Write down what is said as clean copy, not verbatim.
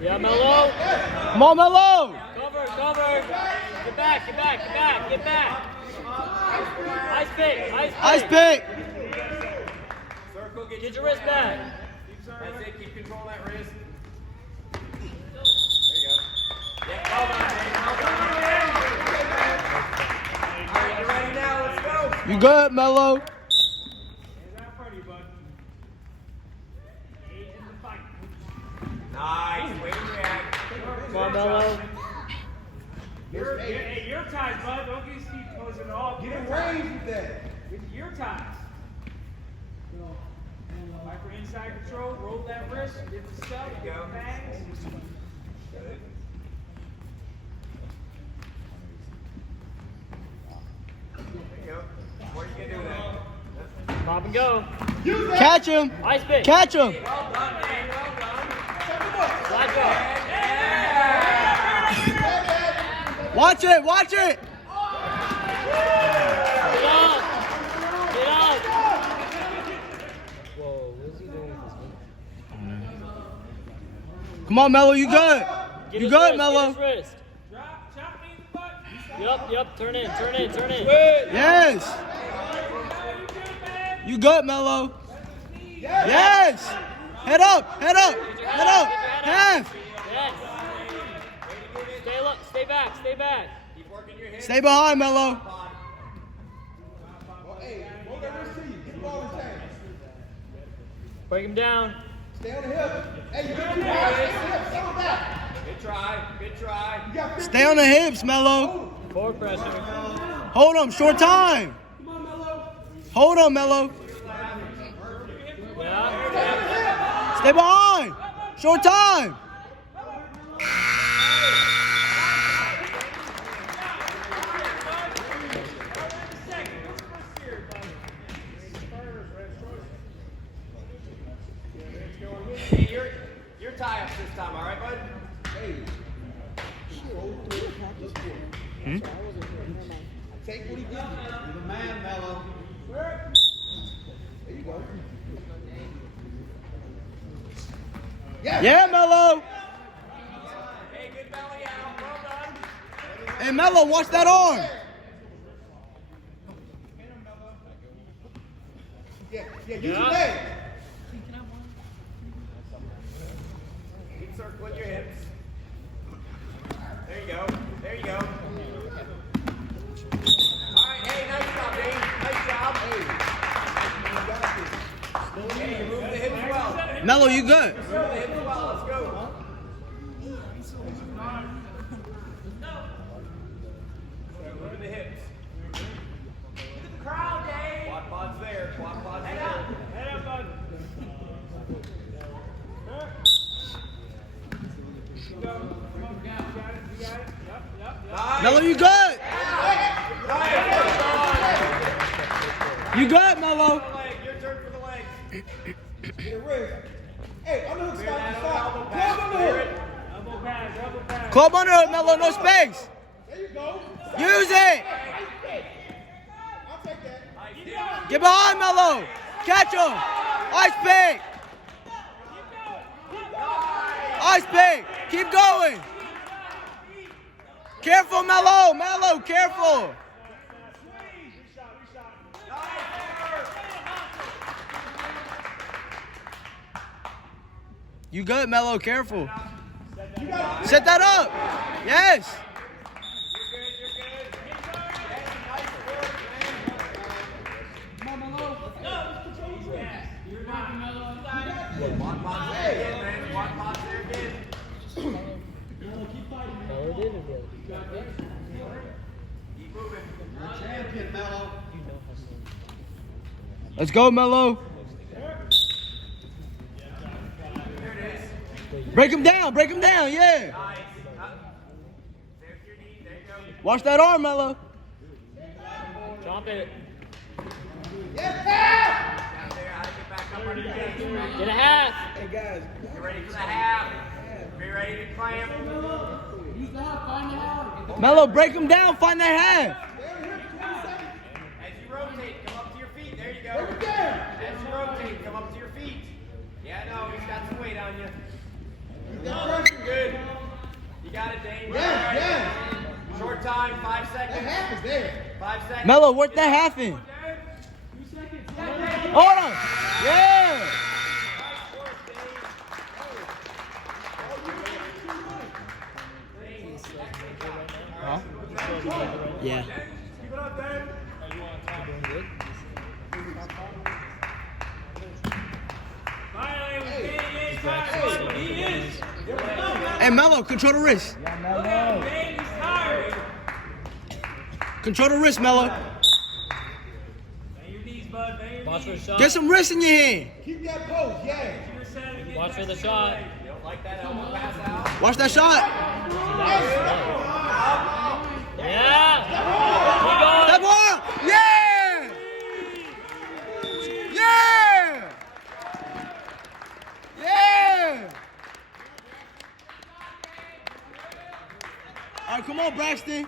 Yeah, Melo. Come on, Melo. Cover. Get back. Ice pick. Circle, Get your wrist back. That's it, keep controlling that wrist. There you go. Yeah, well done, Dave. All right, you ready now? Let's go. You good, Melo? Nice. Way to react. Come on, Melo. Hey, your ties, bud. Don't just keep closing off. Get in range with that. It's your ties. Fight for inside control. Roll that wrist. Get the stuff. There you go. Bangs. There you go. What are you going to do with that? Pop and go. Catch him. Ice pick. Catch him. Well done, man. Well done. Slide go. Watch it. Get up. Whoa, what's he doing with his knee? Come on, Melo. You good? Get You his good, wrist, Melo? Get his wrist. Chop me in the butt. Yup. Turn in. Yes. You good, Melo? Yes. Head up. Half. Yes. Stay back. Keep working your hips. Stay behind, Melo. Hey, roll that wrist to you. Get the ball in time. Break him down. Stay on the hip. Hey, you got to stay on the hip. Stay on that. Good try. You got 15. Stay on the hips, Melo. Forward pressure. Hold him. Short time. Come on, Melo. Hold him, Melo. Yeah. Stay behind. Short time. Hey, you're tie ups this time, all right, bud? Hey. Take what he gives you. You're the man, Melo. There you go. Yeah, Melo. Hey, good belly out. Well done. Hey, Melo, watch that arm. Yeah, use your leg. Keep circling your hips. There you go. All right, hey, nice job, Dave. Nice job. Hey, you move the hips well. Melo, you good? Move the hips well. Let's go. Moving the hips. Look at the crowd, Dave. Quad pod's there. Head up, bud. Go. Come on, you got it. Yep. Nice. Melo, you good? You good, Melo? Your turn for the legs. Get a wrist. Hey, underhook Clear stop. that Stop. elbow Club pad. Clear underhook. it. Elbow pads. Club underhook, Melo. No space. There you go. Use it. I'll take that. Get behind, Melo. Catch him. Ice pick. Keep going. Careful, Melo. Careful. You good, Melo? Careful. Set that up. Yes. Quad pod's there again, man. Quad pod's there again. Keep moving. You're a champion, Melo. Let's go, Melo. There it is. Break him down. Yeah. Nice. There's your knee. There you go. Watch that arm, Melo. Chomp it. Down there. How to get back up on your knees. Get a half. Hey, guys. Get ready for the half. Be ready to clamp. Melo, break him down. Find that half. As you rotate, come up to your feet. There you go. As you rotate, come up to your feet. Yeah, no, he's got some weight on you. Good pressure. Good. time. 5 That seconds. half is there. 5 seconds. Melo, work that half in. 2 seconds. Hold on. Yeah. Huh? Yeah. Keep it up, Dave. Finally, we're getting in time, but he is. Hey, Melo, control the wrist. Look at him, Dave. He's tired. Control the wrist, Melo. Bang your knees, bud. Bang your Watch for the knees. shot. Get some wrist in your hand. Keep that pose, yeah. Watch for the shot. You don't like that elbow pass out? Watch that shot. Yeah. Keep going. Step up. Yeah. Yeah. Yeah. All right, come on, Braxton.